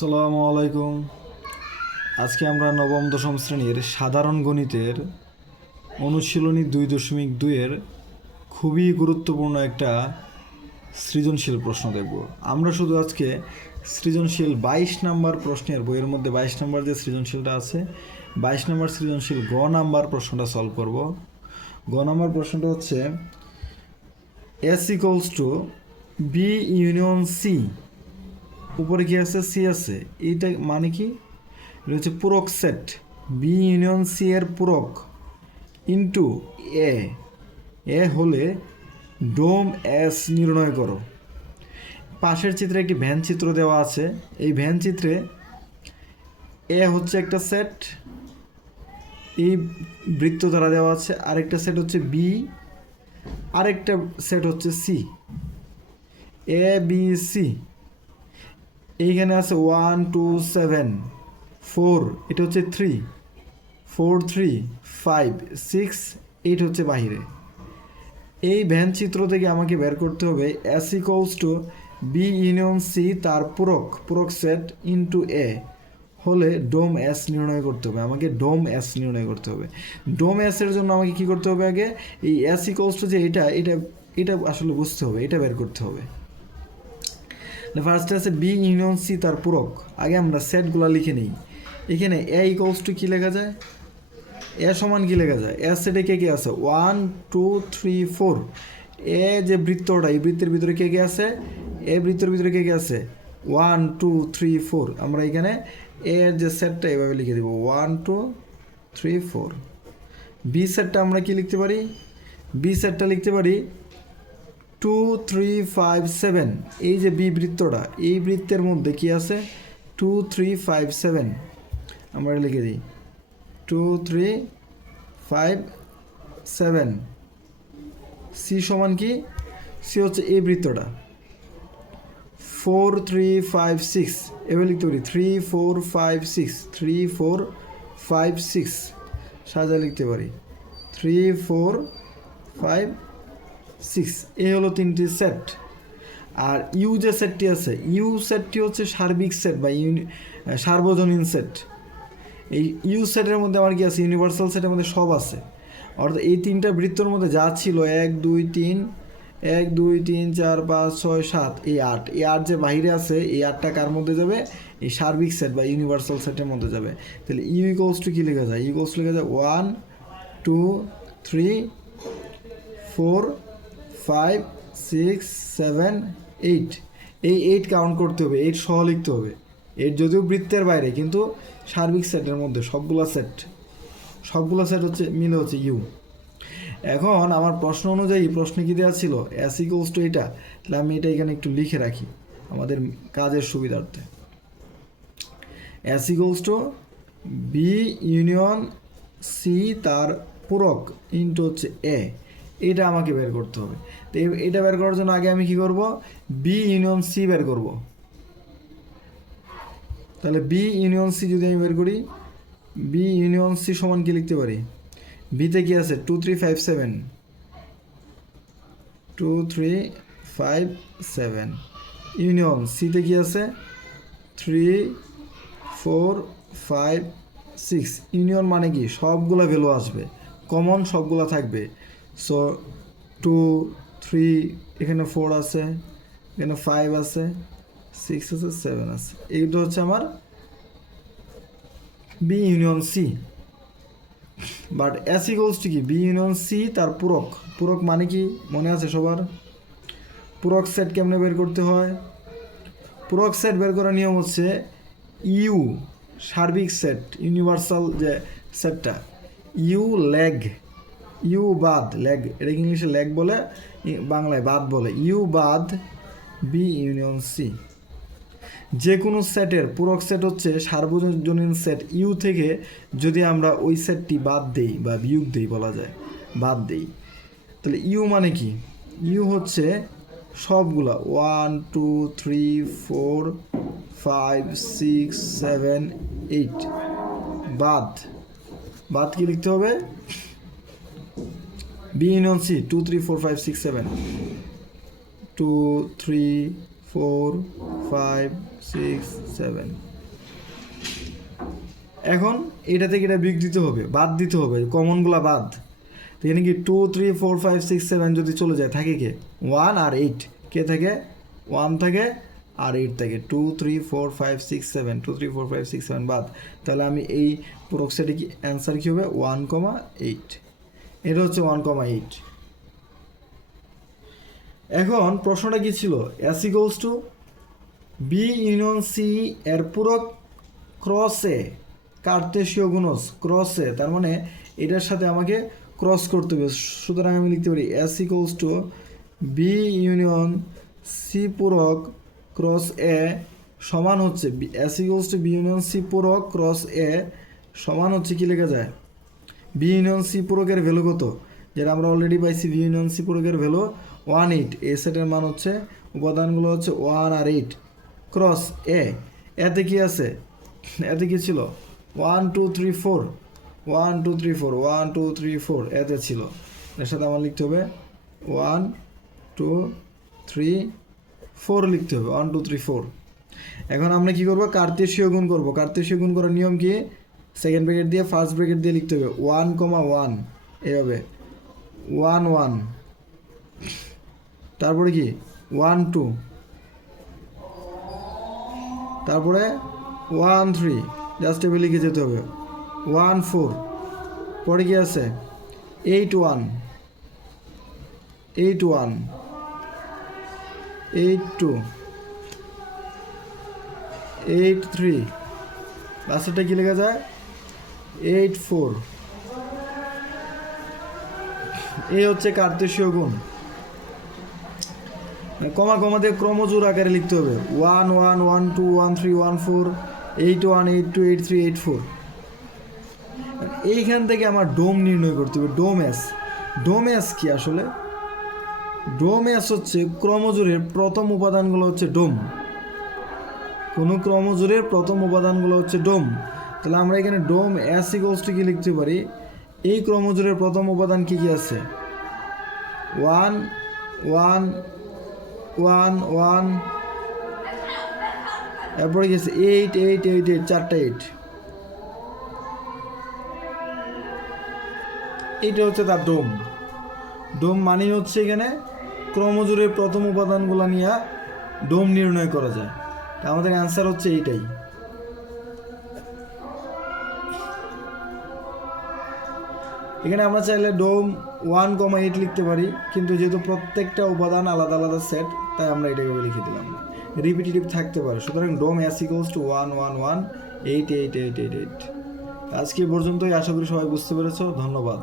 আসসালামু আলাইকুম। আজকে আমরা নবম, দশম শ্রেণির সাধারণ গণিতের অনুশীলনী দুই দশমিক দুইয়ের খুবই গুরুত্বপূর্ণ একটা সৃজনশীল প্রশ্ন দেখব। আমরা শুধু আজকে সৃজনশীল বাইশ নাম্বার প্রশ্নের বইয়ের মধ্যে বাইশ নাম্বার যে সৃজনশীলটা আছে, বাইশ নাম্বার সৃজনশীল গ নাম্বার প্রশ্নটা সলভ করব। গ নাম্বার প্রশ্নটা হচ্ছে S equals to B union C উপরে কি আছে? সি আছে। এইটা মানে কি? এটা হচ্ছে পূরক সেট। বি ইউনিয়ন সি এর পূরক ইন্টু এ এ হলে ডোম এস নির্ণয় করো। পাশের চিত্রে একটি ভ্যান চিত্র দেওয়া আছে। এই ভ্যান চিত্রে এ হচ্ছে একটা সেট। এই বৃত্ত দ্বারা দেওয়া আছে। আরেকটা সেট হচ্ছে বি আরেকটা সেট হচ্ছে সি এ বি সি এইখানে আছে ওয়ান টু সেভেন ফোর এটা হচ্ছে three four three five six eight হচ্ছে বাহিরে। এই ভ্যান চিত্র থেকে আমাকে বের করতে হবে S equals to B union C তার পূরক পূরক সেট ইন্টু এ হলে ডোম এস নির্ণয় করতে হবে, আমাকে ডোম এস নির্ণয় করতে হবে। ডোম এস এর জন্য আমাকে কি করতে হবে আগে? এই এস ইকলস টু যে এটা এটা এটা আসলে বুঝতে হবে, এটা বের করতে হবে। ফার্স্টে আছে বি ইউনিয়ন সি তার পূরক আগে আমরা সেটগুলো লিখে নিই। এখানে এ ইকলস টু কী লেখা যায়? এ সমান কী লেখা যায়? এ সেটে কে কে আছে? One two three four A যে বৃত্তটা, এই বৃত্তের ভিতরে কে কে আছে? এ বৃত্তের ভিতরে কে কে আছে? ওয়ান টু থ্রি ফোর আমরা এখানে এর যে সেটটা এভাবে লিখে দেবো। One two three four B সেটটা আমরা কি লিখতে পারি? বি সেটটা লিখতে পারি টু থ্রি ফাইভ সেভেন এই যে বি বৃত্তটা, এই বৃত্তের মধ্যে কি আছে? টু থ্রি ফাইভ সেভেন আমরা লিখে দিই। Two three five seven C সমান কি? সি হচ্ছে এই বৃত্তটা। ফোর থ্রি ফাইভ সিক্স এবার লিখতে পারি three four five six three four five six সাজা লিখতে পারি three four five six A হলো তিনটি সেট আর ইউ যে সেটটি আছে ইউ সেটটি হচ্ছে সার্বিক সেট বা ইউনি সার্বজনীন সেট এই ইউ সেটের মধ্যে আমার কি আছে? ইউনিভার্সাল সেটের মধ্যে সব আছে। অর্থাৎ এই তিনটা বৃত্তর মধ্যে যা ছিল, এক, দুই, তিন, এক, দুই, তিন, চার, পাঁচ, ছয়, সাত, এই আট। এই আট যে বাইরে আছে, এই আটটা কার মধ্যে যাবে? এই সার্বিক সেট বা ইউনিভার্সাল সেটের মধ্যে যাবে। তাহলে ইউ ইকোয়ালস টু কী লেখা যায়? ইকোয়ালস টু লেখা যায় one two three four five six seven eight এই এইট কাউন্ট করতে হবে এইট সহ লিখতে হবে। এইট যদিও বৃত্তের বাইরে, কিন্তু সার্বিক সেটের মধ্যে, সবগুলো সেট সবগুলো সেট হচ্ছে, মিলে হচ্ছে ইউ এখন আমার প্রশ্ন অনুযায়ী, প্রশ্নে কী দেওয়া ছিল? এস ইকুয়ালস টু এটা তাহলে আমি এটা এখানে একটু লিখে রাখি, আমাদের কাজের সুবিধার্থে। S equals to B union C তার পূরক ইন্টু হচ্ছে এ এটা আমাকে বের করতে হবে। তো এটা বের করার জন্য আগে আমি কি করব? বি ইউনিয়ন সি বের করব। তাহলে বি ইউনিয়ন সি যদি আমি বের করি বি ইউনিয়ন সি সমান কি লিখতে পারি? বিতে কি আছে? Two three five seven two three five seven union সিতে কি আছে? Three four five six union মানে কি? সবগুলা ভ্যালু আসবে। কমন সবগুলা থাকবে। সো টু থ্রি এখানে ফোর আছে, এখানে ফাইভ আছে সিক্স আছে সেভেন আছে। এইটা হচ্ছে আমার B union C but S equals to কি? বি ইউনিয়ন সি তার পূরক। পূরক মানে কি? মনে আছে সবার? পূরক সেট কেমনে বের করতে হয়? পূরক সেট বের করার নিয়ম হচ্ছে ইউ সার্বিক সেট ইউনিভার্সাল যে সেটটা ইউ লেগ ইউ বাদ, লেগ এটা ইংলিশে ল্যাগ বলে বাংলায় বাদ বলে। ইউ বাদ, বি ইউনিয়ন সি। যে কোনো সেটের, পূরক সেট হচ্ছে সার্বজনীন সেট। ইউ থেকে যদি আমরা ওই সেটটি বাদ দেই বা বিয়োগ দেই বলা যায়, বাদ দেই। তাহলে ইউ মানে কি? ইউ হচ্ছে সবগুলা, one, two, three, four, five, six, seven, eight. বাদ। বাদ কি লিখতে হবে? B union C two three four five six seven two three four five six seven এখন এটা থেকে এটা বিগ দিতে হবে, বাদ দিতে হবে কমনগুলা বাদ। তো এখানে কি two three four five six seven যদি চলে যায়, থাকে কে? ওয়ান আর এইট কে থাকে? ওয়ান থাকে আর এইট থাকে। Two three four five six seven two three four five six seven বাদ। তাহলে আমি এই প্রক্সেটে কি অ্যান্সার কী হবে? ওয়ান কমা এইট এটা হচ্ছে ওয়ান কমা এইট এখন প্রশ্নটা কি ছিল? S equals to B union C এর পুরো ক্রসে কার্তেশীয় গুণস ক্রসে তার মানে এটার সাথে আমাকে ক্রস করতে হবে। সুতরাং আমি লিখতে পারি S equals to B union C পূরক ক্রস এ সমান হচ্ছে S equals to B union C পূরক ক্রস এ সমান হচ্ছে কি লেখা যায়? বি ইউনিয়ন সি ভ্যালু কত? যেটা আমরা অলরেডি পাইছি B union C value one eight A সেটের মান হচ্ছে, উপাদানগুলো হচ্ছে ওয়ান আর এইট ক্রস এ এতে কি আছে? এতে কি ছিল? One two three four one two three four one two three four এতে ছিল। এর সাথে আমার লিখতে হবে ওয়ান টু থ্রি ফোর লিখতে হবে। ওয়ান টু থ্রি ফোর এখন আমরা কি করব? কার্তেশীয় গুণ করব। কার্তেশীয় গুণ করার নিয়ম কি? সেকেন্ড ব্রেকেট দিয়ে ফার্স্ট ব্রেকেট দিয়ে লিখতে হবে। ওয়ান কমা ওয়ান এভাবে। ওয়ান ওয়ান তারপরে কি? ওয়ান টু তারপরে ওয়ান থ্রি জাস্ট এভাবে লিখে যেতে হবে। ওয়ান ফোর পরে কি আছে? Eight one eight one eight two eight three লাস্টেরটা কি লেখা যায়? Eight four. এই হচ্ছে কার্তেশীয় গুণ। কমা কমা দিয়ে ক্রমজোর আকারে লিখতে হবে। One one one, two, one, three, one, four, eight, one, eight, two, eight, three, eight, four. এইখান থেকে আমার ডোম নির্ণয় করতে হবে। ডোম এস। ডোম এস কি আসলে? ডোম এস হচ্ছে ক্রমজোরের প্রথম উপাদানগুলো হচ্ছে ডোম। কোনো ক্রমজোরের প্রথম উপাদানগুলো হচ্ছে ডোম। তাহলে আমরা এখানে ডোম ইকোয়ালস টু কি লিখতে পারি? এই ক্রমজোরের প্রথম উপাদান কি কি আছে? One one one one. এরপরে কি আছে? এইট এইট এইট এইট, চারটা এইট। এইটা হচ্ছে তার ডোম। ডোম মানে হচ্ছে এখানে ক্রমজোরের প্রথম উপাদানগুলো নিয়ে ডোম নির্ণয় করা যায়। আমাদের অ্যান্সার হচ্ছে এইটাই। এখানে আমরা চাইলে ডোম ওয়ান কমা এইট লিখতে পারি, কিন্তু যেহেতু প্রত্যেকটা উপাদান আলাদা আলাদা সেট, তাই আমরা এটাকে লিখে দিলাম। রিপিটেটিভ থাকতে পারে, সুতরাং ডোম S equals to one one one eight eight eight eight eight আজকে পর্যন্তই, আশা করি সবাই বুঝতে পেরেছ, ধন্যবাদ।